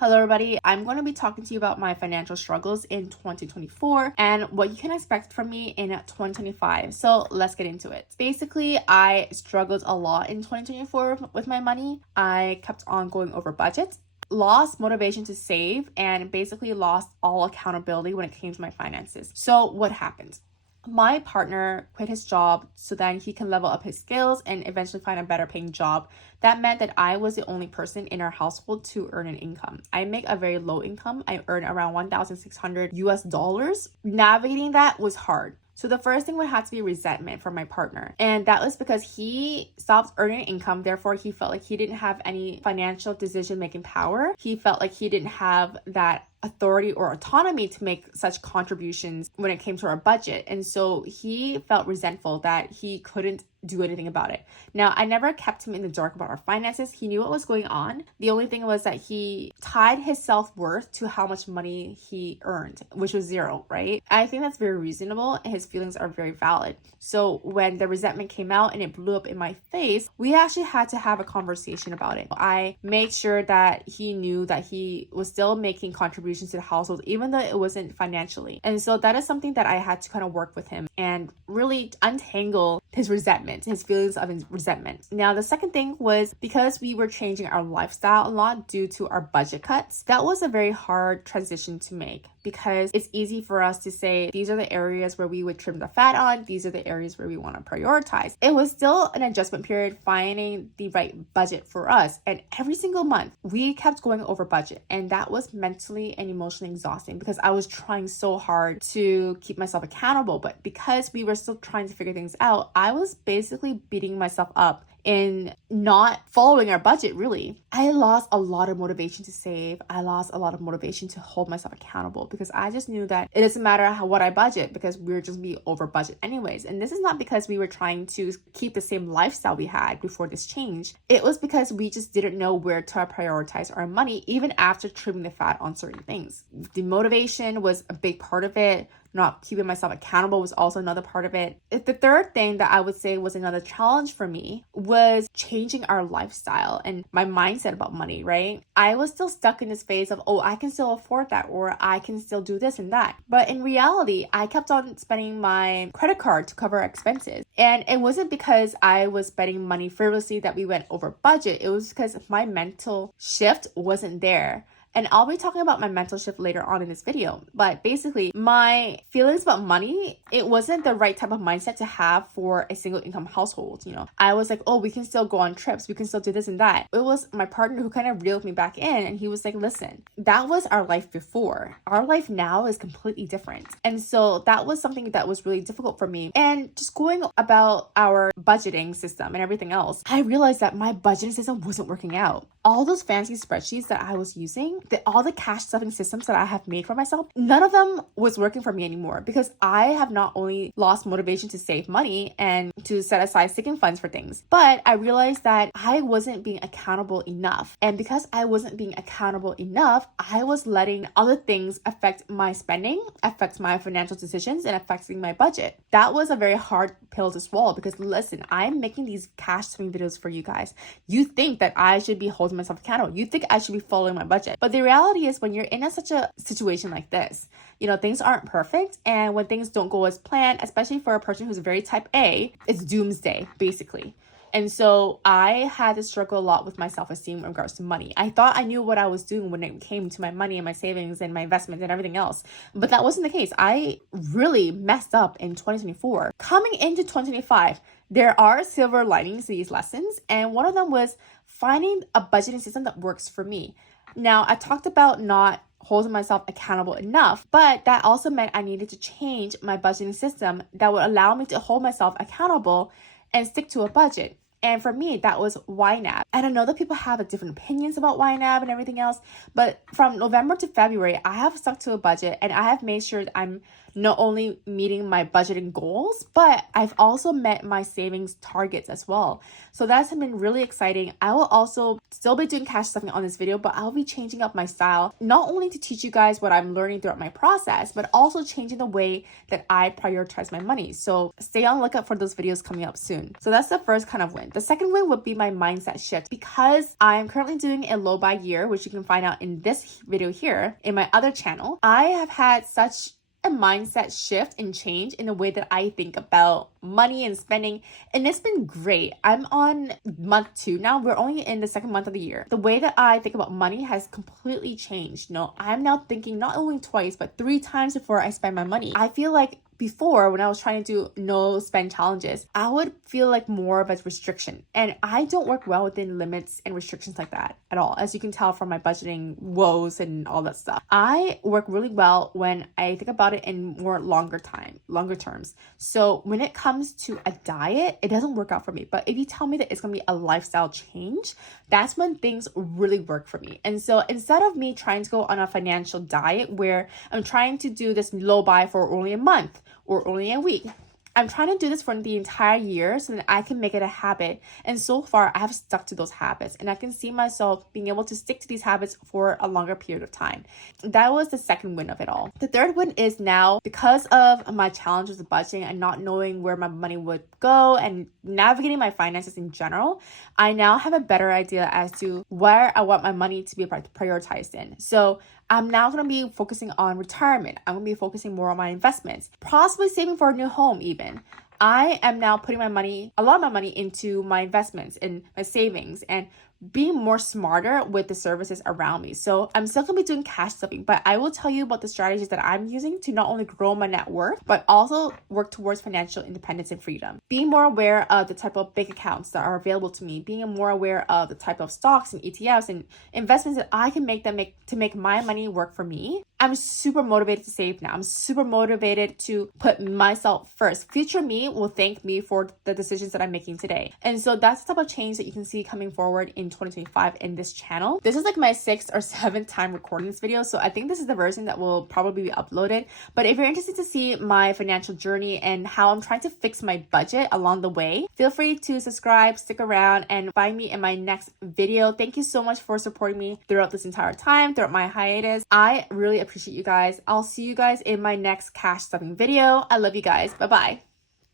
Hello everybody, I'm going to be talking to you about my financial struggles in 2024 and what you can expect from me in 2025. So let's get into it. Basically, I struggled a lot in 2024 with my money. I kept on going over budget, lost motivation to save, and basically lost all accountability when it came to my finances. So what happened? My partner quit his job so that he can level up his skills and eventually find a better paying job. That meant that I was the only person in our household to earn an income. I make a very low income. I earn around $1,600 US. Navigating that was hard. So the first thing would have to be resentment from my partner. And that was because he stopped earning income. Therefore, he felt like he didn't have any financial decision-making power. He felt like he didn't have that authority or autonomy to make such contributions when it came to our budget. And so he felt resentful that he couldn't do anything about it. Now, I never kept him in the dark about our finances. He knew what was going on. The only thing was that he tied his self-worth to how much money he earned, which was zero, right? I think that's very reasonable and his feelings are very valid. So when the resentment came out and it blew up in my face, we actually had to have a conversation about it. I made sure that he knew that he was still making contributions to the household, even though it wasn't financially. And so that is something that I had to kind of work with him and really untangle his resentment, his feelings of his resentment. Now, the second thing was because we were changing our lifestyle a lot due to our budget cuts. That was a very hard transition to make because it's easy for us to say, these are the areas where we would trim the fat on. These are the areas where we want to prioritize. It was still an adjustment period, finding the right budget for us. And every single month we kept going over budget. And that was mentally and emotionally exhausting because I was trying so hard to keep myself accountable. But because we were still trying to figure things out, I was basically beating myself up in not following our budget, really. I lost a lot of motivation to save. I lost a lot of motivation to hold myself accountable because I just knew that it doesn't matter what I budget because we're just be over budget anyways. And this is not because we were trying to keep the same lifestyle we had before this change. It was because we just didn't know where to prioritize our money, even after trimming the fat on certain things. The motivation was a big part of it. Not keeping myself accountable was also another part of it. The third thing that I would say was another challenge for me was changing our lifestyle and my mindset about money, right? I was still stuck in this phase of, I can still afford that, or I can still do this and that. But in reality, I kept on spending my credit card to cover expenses. And it wasn't because I was spending money frivolously that we went over budget. It was because my mental shift wasn't there. And I'll be talking about my mental shift later on in this video. But basically, my feelings about money, it wasn't the right type of mindset to have for a single income household. I was like, we can still go on trips. We can still do this and that. It was my partner who kind of reeled me back in. And he was like, listen, that was our life before. Our life now is completely different. And so that was something that was really difficult for me. And just going about our budgeting system and everything else, I realized that my budgeting system wasn't working out. All those fancy spreadsheets that I was using, all the cash stuffing systems that I have made for myself, none of them was working for me anymore because I have not only lost motivation to save money and to set aside sinking funds for things, but I realized that I wasn't being accountable enough. And because I wasn't being accountable enough, I was letting other things affect my spending, affect my financial decisions, and affecting my budget. That was a very hard pill to swallow because listen, I'm making these cash stuffing videos for you guys. You think that I should be holding myself accountable. You think I should be following my budget. But the reality is when you're in such a situation like this, things aren't perfect. And when things don't go as planned, especially for a person who's very type A, it's doomsday, basically. And so I had to struggle a lot with my self-esteem in regards to money. I thought I knew what I was doing when it came to my money and my savings and my investments and everything else. But that wasn't the case. I really messed up in 2024. Coming into 2025, there are silver linings to these lessons. And one of them was finding a budgeting system that works for me. Now, I talked about not holding myself accountable enough, but that also meant I needed to change my budgeting system that would allow me to hold myself accountable and stick to a budget. And for me, that was YNAB. And I know that people have different opinions about YNAB and everything else, but from November to February, I have stuck to a budget and I have made sure that I'm not only meeting my budgeting goals, but I've also met my savings targets as well. So that's been really exciting. I will also still be doing cash stuffing on this video, but I'll be changing up my style, not only to teach you guys what I'm learning throughout my process, but also changing the way that I prioritize my money. So stay on the lookout for those videos coming up soon. So that's the first kind of win. win. The second win would be my mindset shift. Because I'm currently doing a low buy year, which you can find out in this video here in my other channel, I have had such a mindset shift and change in the way that I think about money and spending, and it's been great. I'm on month 2 now. We're only in the second month of the year. The way that I think about money has completely changed. I'm now thinking not only twice but 3 times before I spend my money. I feel like before, when I was trying to do no spend challenges, I would feel like more of a restriction. And I don't work well within limits and restrictions like that at all, as you can tell from my budgeting woes and all that stuff. I work really well when I think about it in more longer terms. So when it comes to a diet, it doesn't work out for me. But if you tell me that it's going to be a lifestyle change, that's when things really work for me. And so instead of me trying to go on a financial diet where I'm trying to do this low buy for only a month or only a week, I'm trying to do this for the entire year so that I can make it a habit. And so far, I have stuck to those habits, and I can see myself being able to stick to these habits for a longer period of time. That was the second win of it all. The third win is now, because of my challenges with budgeting and not knowing where my money would go and navigating my finances in general, I now have a better idea as to where I want my money to be prioritized in. So I'm now going to be focusing on retirement. I'm going to be focusing more on my investments, possibly saving for a new home even. I am now putting a lot of my money into my investments and my savings and being more smarter with the services around me. So I'm still going to be doing cash stuffing, but I will tell you about the strategies that I'm using to not only grow my net worth, but also work towards financial independence and freedom. Being more aware of the type of bank accounts that are available to me, being more aware of the type of stocks and ETFs and investments that I can make to make my money work for me. I'm super motivated to save now. I'm super motivated to put myself first. Future me will thank me for the decisions that I'm making today. And so that's the type of change that you can see coming forward in 2025 in this channel. This is like my 6th or 7th time recording this video, so I think this is the version that will probably be uploaded. But if you're interested to see my financial journey and how I'm trying to fix my budget along the way, feel free to subscribe, stick around, and find me in my next video. Thank you so much for supporting me throughout this entire time, throughout my hiatus. I really appreciate you guys. I'll see you guys in my next cash stuffing video. I love you guys. Bye-bye.